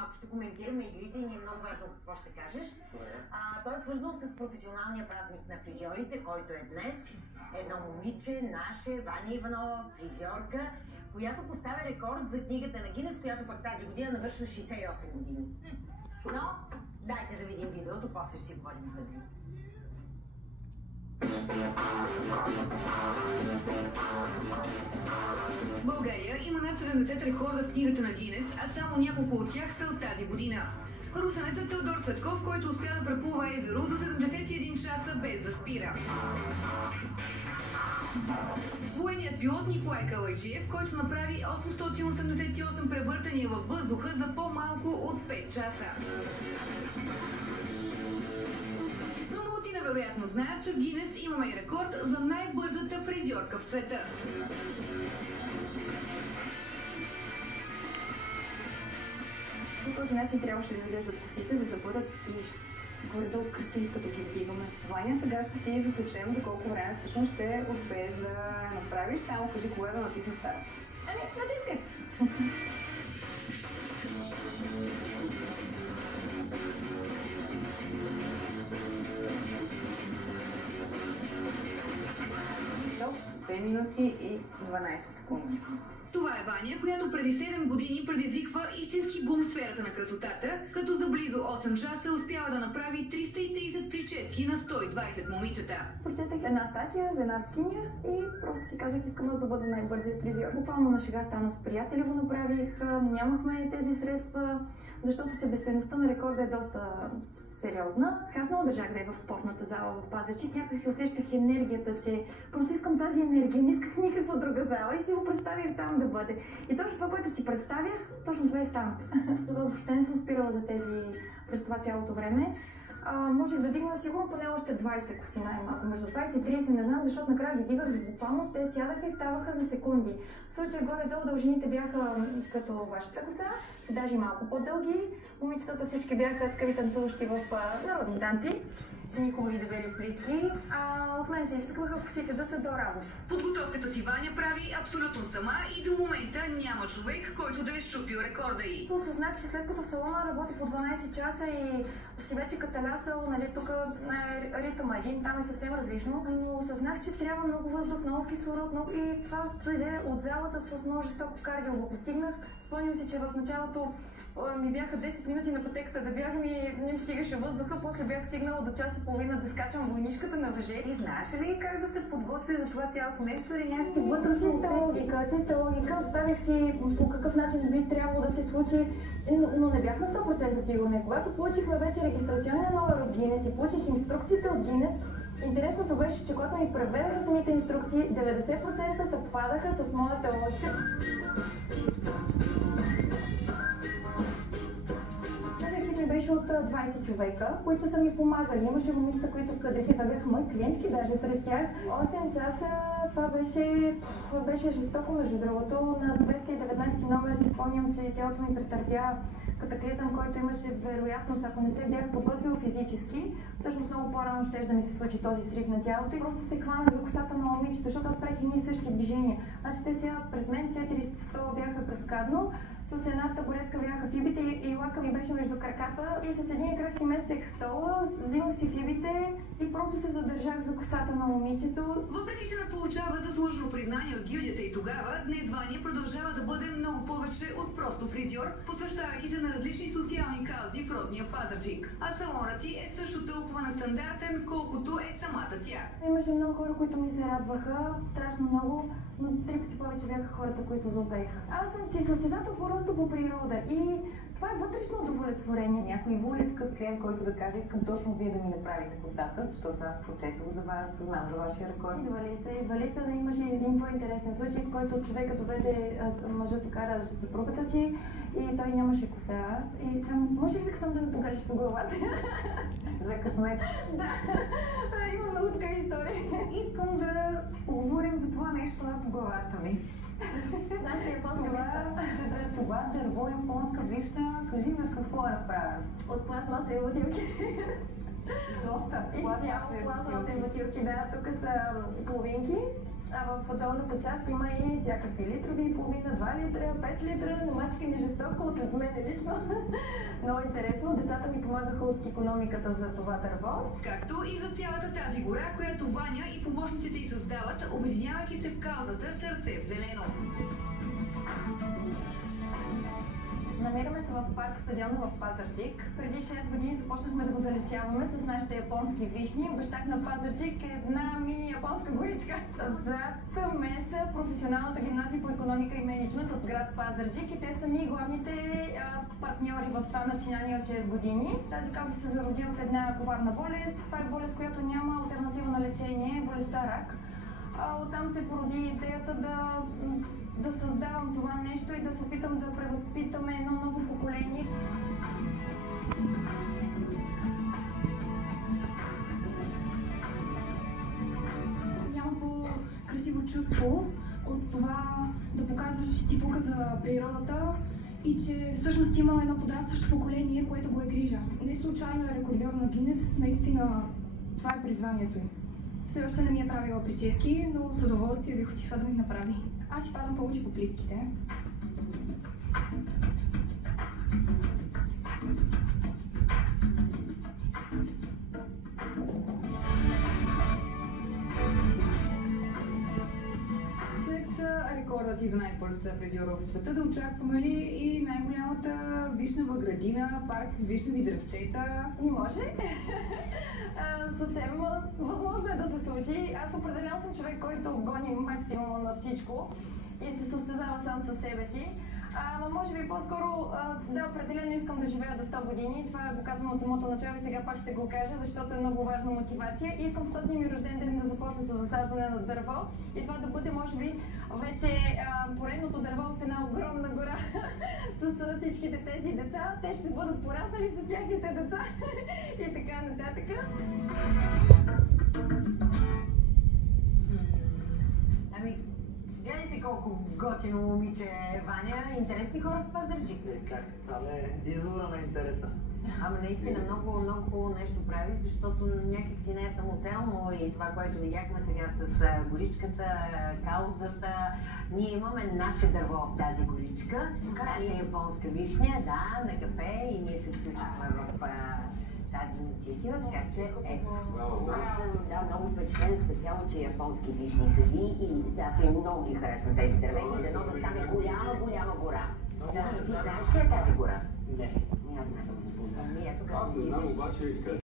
малко ще коментираме игрите и ни е много важно какво ще кажеш. Той е свързан с професионалния празник на фризьорите, който е днес. Едно момиче, наше, Ваня Иванова, фризьорка, която поставя рекорд за книгата на Гинес, която пък тази година навършва 68 години. Но, дайте да видим видеото, после ще си говорим за него. България има над 70 рекорда в книгата на Гинес, а само няколко от тях са от тази година. Русенецът Теодор Цветков, който успя да преплува езеро за 71 часа без да спира. Военният пилот Николай Калайджиев, който направи 888 превъртания във въздуха за по-малко от 5 часа. Но мнозина вероятно знаят, че в Гинес имаме и рекорд за най-бързата фризьорка в света. По този начин трябваше да изглеждат косите, за да бъдат и горе-долу красиви, като ги вдигаме. Ваня, сега ще ти засечем за колко време всъщност ще успееш да направиш. Само кажи кога да натисна старт. Ами, натискай! Стоп, 2 минути и 12 секунди. Това е Ваня, която преди 7 години предизвиква истински бум в сферата на красотата, като за близо 8 часа успява да направи 330 прически на 120 момичета. Прочетах една статия за една в Скиния и просто си казах, искам аз да бъда най-бързият фризьор. Буквално на шега стана с приятели, го направих, нямахме тези средства, защото себестойността на рекорда е доста сериозна. Аз много държах да е в спортната зала в Пазарджик. Някак си усещах енергията, че просто искам тази енергия, не исках никаква друга зала и си го представих там да бъде. И точно това, което си представях, точно това и стана. Тогава въобще не съм спирала за тези през това цялото време. Можех да дигна сигурно поне още 20 коси най-малко, между 20 и 30, не знам, защото накрая ги дигах за буквално, те сядаха и ставаха за секунди. В случая горе-долу дължините бяха като вашата коса, си даже малко по-дълги. Момичетата всички бяха такъви танцуващи в народни танци, сини хубави дебели плитки, от мен се изискваха косите да са до работа. Подготовката си Ваня прави абсолютно сама и до момента няма човек, който да е счупил рекорда й. Осъзнах, че след като в салона работи по 12 часа и си вече каталясал, нали, тук ритъма един, там е съвсем различно, но осъзнах, че трябва много въздух, много кислород, много... и това дойде от залата с много жестоко кардио го постигнах. Спомням си, че в началото ми бяха 10 минути на пътеката да бягам и не ми стигаше въздуха, после бях стигнала до час и половина да скачам войнишката на въже. Ти знаеш ли как да се подготвиш за това цялото нещо или някакси вътрешно чиста логика, оставих си по какъв начин би трябвало да се случи, но не бях на 100% сигурна. Когато получихме вече регистрационния номер от Гинес и получих инструкциите от Гинес, интересното беше, че когато ми преведаха самите инструкции, 90% съвпадаха с моята логика. Беше от 20 човека, които са ми помагали. Имаше момичета, които кадриха, това бяха мои клиентки даже сред тях. 8 часа, това беше жестоко между другото. На 219 номер си спомням, че тялото ми претърпя катаклизъм, който имаше вероятност, ако не се бях подготвила физически, всъщност много по-рано щеше да ми се случи този срив на тялото и просто се хванах за косата на момичета, защото аз правих едни и същи движения. Значи те сега пред мен 4 стола бяха каскадно, с едната голетка бяха фибите и лака ми беше между краката и с един крак си местех стола, взимах си фибите и просто се задържах за косата на момичето. Въпреки че не получава заслужено признание от гилдията и тогава, днес Ваня продължава да бъде много повече от просто фризьор, посвещавайки се на различни социални каузи в родния Пазарджик. А салонът ти е също толкова нестандартен, колкото е самата тя. Имаше много хора, които ми се радваха, страшно много, но 3 пъти повече бяха хората, които заобеха. Аз съм си състезател просто по природа и това е вътрешно удовлетворение. Някой има ли такъв клиент, който да каже, искам точно вие да ми направите косата, защото аз прочетох за вас, знам за вашия рекорд. Идвали са, да имаше един по-интересен случай, в който човекът доведе мъжът и кара съпругата си и той нямаше коса. И само, може ли съм да ме погреши по главата? За късмет. Да, има много така истории. Искам да поговорим за това нещо над главата ми. Нашата японска вища. Това дърво японска вища, кажи ми какво е направено? От пластмаса и бутилки. Доста пластмаса и бутилки, да. Тук са половинки. А в долната част има и всякакви литрови, половина, 2 литра, 5 литра, намачкани жестоко от мен лично. Много интересно. Децата ми помагаха от икономиката за това дърво. Както и за цялата тази гора, която Ваня и помощниците й създават, обединявайки се в каузата Сърце в зелено. Намираме се в парк стадиона в Пазарджик. Преди 6 години започнахме да го залесяваме с нашите японски вишни. Бащах на Пазарджик е една мини японска горичка. Зад мен са професионалната гимназия по икономика и мениджмънт от град Пазарджик и те са ми главните партньори в това начинание от 6 години. Тази кауза се зароди от една коварна болест. Това е болест, която няма алтернатива на лечение, болестта рак. Оттам се породи идеята да създавам това нещо и да се опитам да превъзпитаме едно ново поколение. Няма по-красиво чувство от това да показваш, че ти пука за природата и че всъщност има едно подрастващо поколение, което го е грижа. Не случайно е рекордьор на Гинес, наистина това е призванието им. Все още не ми е правила прически, но с удоволствие бих отишла да ми направи. Аз си падам повече по плитките. След рекорда ти за най-бърз фризьор в света, да очакваме ли и най-голямата вишнева градина, парк с вишневи дръвчета? Не може. Съвсем възможно е да се случи. Аз определено съм човек, който гони максимума на всичко и се състезава сам със себе си. Може би по-скоро да, определено искам да живея до 100 години. Това го казвам от самото начало и сега пак ще го кажа, защото е много важна мотивация. И искам в 100-дния ми рожден ден да започна с засаждане на дърво и това да бъде, може би, вече поредното дърво в една огромна гора с всичките тези деца. Те ще бъдат пораснали с тяхните деца и така нататък. Гледайте колко готино момиче е Ваня. Интересни хора в Пазарджик. Как? Това е извора на интереса. Ама наистина много хубаво нещо прави, защото някак си не е самоцелно и това, което видяхме сега с горичката, каузата. Ние имаме наше дърво в тази горичка, наша японска вишня, да, на кафе и ние се включихме в тази инициатива, така че ето. Да, много впечатлен, специално, че японски вишни седи и аз им много ги харесвам тези дървени, дано да стане голяма гора. Да, ти знаеш ли тази гора? Не. Аз не знам, Аз не знам обаче